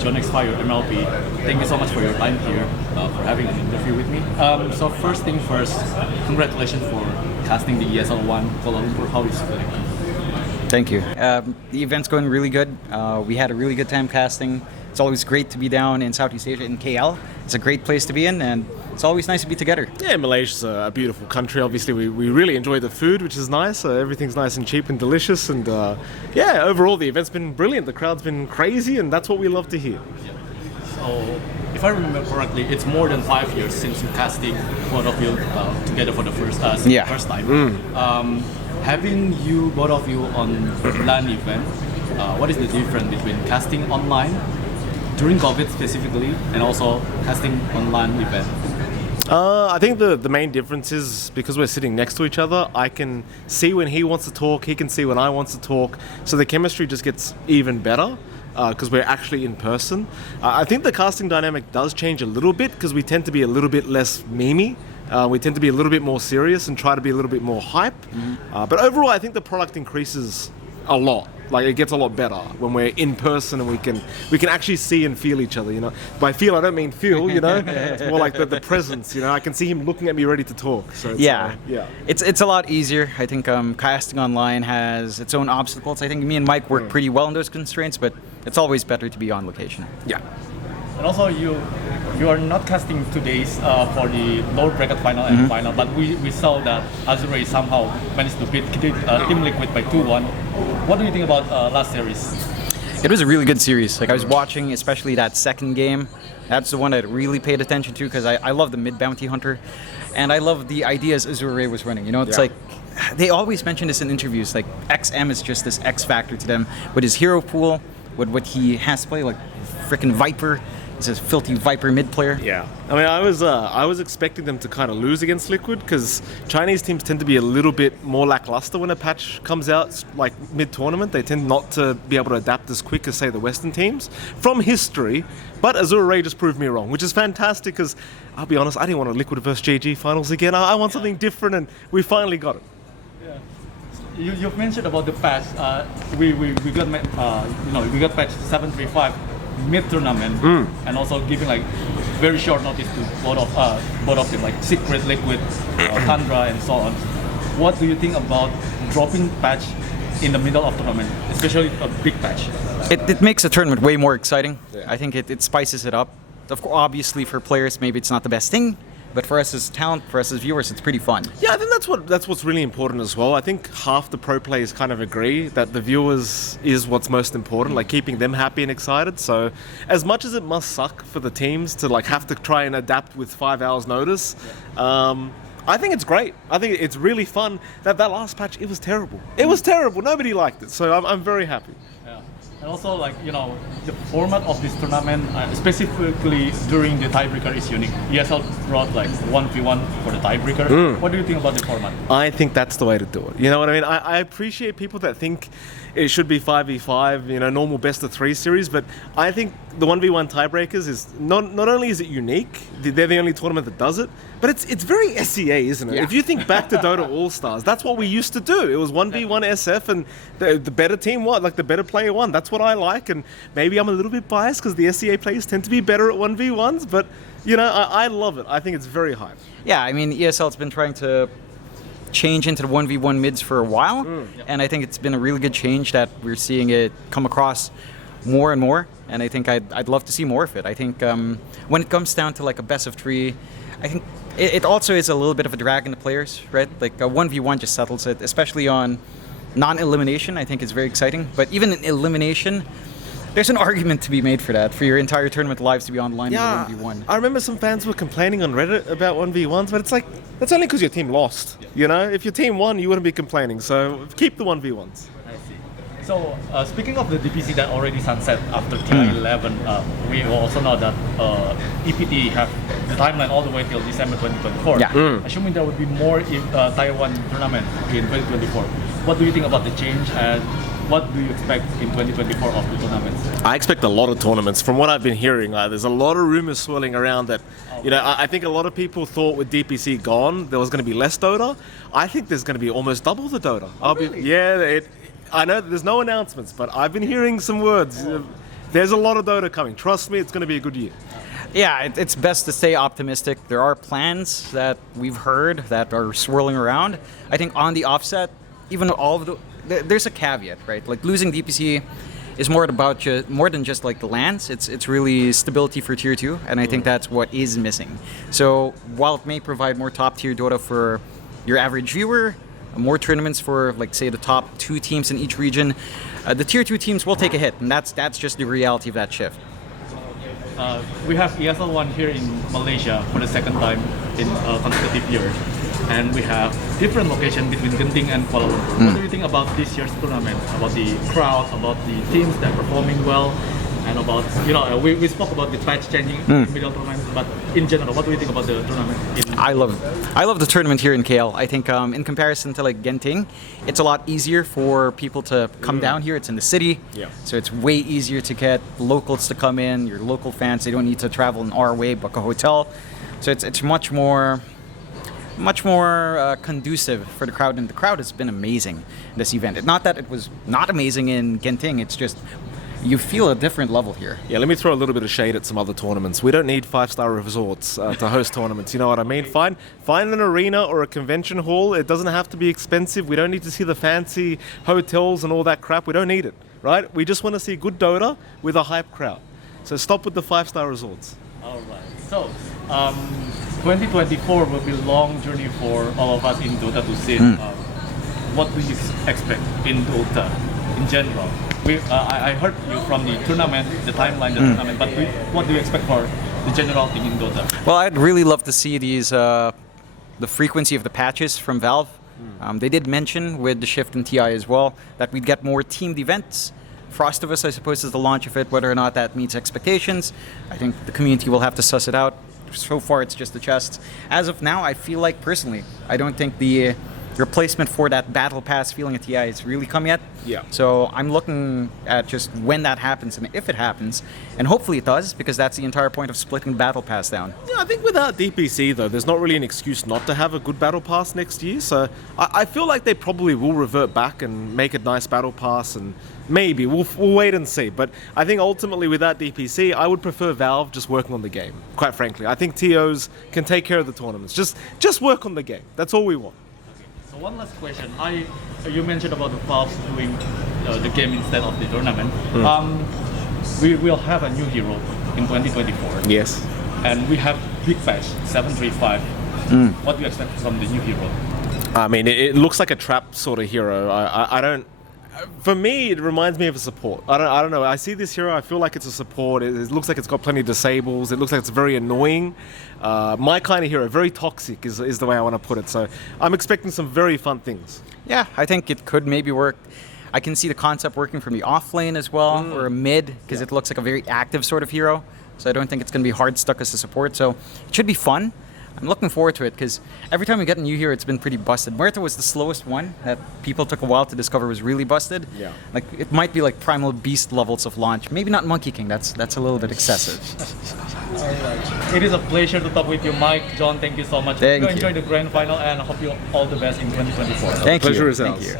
johnxfire MLP. Thank you so much for your time here, for having an interview with me. So first thing first, congratulations for casting the ESL One Kuala Lumpur. How is it feeling? Thank you. The event's going really good. We had a really good time casting. It's always great to be down in Southeast Asia in KL. It's a great place to be in, and it's always nice to be together. Yeah, Malaysia's a beautiful country. Obviously, we really enjoy the food, which is nice. Everything's nice and cheap and delicious. And yeah, overall, the event's been brilliant. The crowd's been crazy, and that's what we love to hear. So, if I remember correctly, it's more than 5 years since you casting both of you together for the first time. Having you, both of you, on LAN event, what is the difference between casting online during COVID specifically and also casting online event? I think the main difference is because we're sitting next to each other, I can see when he wants to talk, he can see when I want to talk, so the chemistry just gets even better because we're actually in person. I think the casting dynamic does change a little bit because we tend to be a little bit less memey. We tend to be a little bit more serious and try to be a little bit more hype. But overall, I think the product increases a lot. Like, it gets a lot better when we're in person and we can actually see and feel each other, you know. By feel, I don't mean feel, you know. It's more like the presence, you know. I can see him looking at me ready to talk. So it's, It's a lot easier. I think casting online has its own obstacles. I think me and Mike work pretty well in those constraints, but it's always better to be on location. Yeah. And also, you are not casting today's for the lower bracket final and final, but we saw that Azure somehow managed to beat Team Liquid by 2-1. What do you think about last series? It was a really good series. Like, I was watching, especially that second game. That's the one I really paid attention to because I love the mid bounty hunter, and I love the ideas Azure was running. You know, it's like they always mention this in interviews. Like, XM is just this X factor to them with his hero pool, with what he has to play, like freaking Viper. He's a filthy Viper mid player. Yeah, I mean, I was expecting them to kind of lose against Liquid because Chinese teams tend to be a little bit more lackluster when a patch comes out, like mid-tournament. They tend not to be able to adapt as quick as, say, the Western teams from history. But Azure just proved me wrong, which is fantastic because, I'll be honest, I didn't want a Liquid versus GG finals again. I want something different, and we finally got it. You've mentioned about the patch. We got patch 735 mid-tournament, and also giving like very short notice to both of them, like Secret, Liquid, Tundra, and so on. What do you think about dropping patch in the middle of tournament, especially a big patch? It makes the tournament way more exciting. I think it spices it up. Of course, obviously for players, maybe it's not the best thing. But for us as talent, for us as viewers, it's pretty fun. Yeah, I think that's what's really important as well. I think half the pro players kind of agree that the viewers is what's most important, like keeping them happy and excited. So as much as it must suck for the teams to like have to try and adapt with 5 hours notice, I think it's great. I think it's really fun. That last patch, it was terrible. It was terrible. Nobody liked it. So I'm very happy. Yeah. And also, like, you know, the format of this tournament, specifically during the tiebreaker, is unique. ESL brought like 1v1 for the tiebreaker. What do you think about the format? I think that's the way to do it. You know what I mean? I appreciate people that think it should be 5v5, you know, normal best of 3 series, but I think the 1v1 tiebreakers is not only is it unique, they're the only tournament that does it, but it's very SEA, isn't it? Yeah. If you think back to Dota All-Stars, that's what we used to do. It was 1v1 SF, and the better team won, like the better player won. That's what I like, and maybe I'm a little bit biased because the SEA players tend to be better at 1v1s, but, you know, I love it. I think it's very hype. Yeah, I mean, ESL's been trying to change into the 1v1 mids for a while, and I think it's been a really good change that we're seeing it come across more and more, and I think I'd love to see more of it. I think when it comes down to like a best of 3, I think it also is a little bit of a drag in the players, right? Like a 1v1 just settles it, especially on non-elimination. I think it's very exciting, but even in elimination, there's an argument to be made for that, for your entire tournament lives to be online in 1v1. I remember some fans were complaining on Reddit about 1v1s, but it's like, that's only because your team lost. You know, if your team won, you wouldn't be complaining, so keep the 1v1s. I see. So, speaking of the DPC that already sunset after TI11, we also know that EPT have the timeline all the way till December 2024. Yeah. Assuming there would be more Taiwan tournament in 2024. What do you think about the change, and what do you expect in 2024 of the tournaments? I expect a lot of tournaments. From what I've been hearing, there's a lot of rumors swirling around that, you know, I think a lot of people thought with DPC gone, there was going to be less Dota. I think there's going to be almost double the Dota. Really? I know there's no announcements, but I've been hearing some words. There's a lot of Dota coming. Trust me, it's going to be a good year. Yeah, it's best to stay optimistic. There are plans that we've heard that are swirling around. I think on the offset, even all of there's a caveat, right? Like losing DPC is more than just like the lands. It's really stability for tier 2, and I think that's what is missing. So while it may provide more top tier Dota for your average viewer, more tournaments for like say the top 2 teams in each region, the tier 2 teams will take a hit, and that's just the reality of that shift. We have ESL One here in Malaysia for the second time in consecutive years, and we have different location between Genting and Kuala Lumpur. What do you think about this year's tournament? About the crowd, about the teams that are performing well, and about we spoke about the patch changing in middle tournament, but in general, what do you think about the tournament? I love the tournament here in KL. I think in comparison to like Genting, it's a lot easier for people to come down here. It's in the city, so it's way easier to get locals to come in. Your local fans, they don't need to travel an hour away, book a hotel. So it's much more conducive for the crowd, and the crowd has been amazing this event. Not that it was not amazing in Genting, it's just you feel a different level here. Yeah, let me throw a little bit of shade at some other tournaments. We don't need 5-star resorts to host tournaments. You know what I mean? Find an arena or a convention hall. It doesn't have to be expensive. We don't need to see the fancy hotels and all that crap. We don't need it, right? We just want to see good Dota with a hype crowd. So stop with the 5-star resorts. All right. So 2024 will be a long journey for all of us in Dota to see. What do you expect in Dota in general? I heard you from the tournament, the timeline, the tournament, but what do you expect for the general thing in Dota? Well, I'd really love to see these the frequency of the patches from Valve. They did mention with the shift in TI as well that we'd get more teamed events. Frost of Us, I suppose, is the launch of it. Whether or not that meets expectations, I think the community will have to suss it out. So far, it's just the chests. As of now, I feel like, personally, I don't think the replacement for that battle pass feeling at TI has really come yet. Yeah. So I'm looking at just when that happens and if it happens, and hopefully it does, because that's the entire point of splitting battle pass down. Yeah, I think without DPC though, there's not really an excuse not to have a good battle pass next year. So I feel like they probably will revert back and make a nice battle pass, and maybe we'll wait and see. But I think ultimately without DPC, I would prefer Valve just working on the game. Quite frankly, I think TOs can take care of the tournaments. Just work on the game. That's all we want. So one last question. You mentioned about the Valve doing the game instead of the tournament. We will have a new hero in 2024. Yes. And we have big patch 735. What do you expect from the new hero? I mean, it looks like a trap sort of hero. I don't. For me, it reminds me of a support. I don't know. I see this hero, I feel like it's a support. It looks like it's got plenty of disables. It looks like it's very annoying. My kind of hero, very toxic is the way I want to put it. So I'm expecting some very fun things. Yeah, I think it could maybe work. I can see the concept working from the off lane as well, or a mid, because it looks like a very active sort of hero. So I don't think it's going to be hard stuck as a support. So it should be fun. I'm looking forward to it, because every time we get a new hero, it's been pretty busted. Mereka was the slowest one that people took a while to discover was really busted. Yeah. Like, it might be like Primal Beast levels of launch. Maybe not Monkey King. That's a little bit excessive. All right. It is a pleasure to talk with you, Mike. John, thank you so much. Thank you. Enjoy the grand final, and I hope you all the best in 2024. Thank you. Pleasure is Thank ours. you.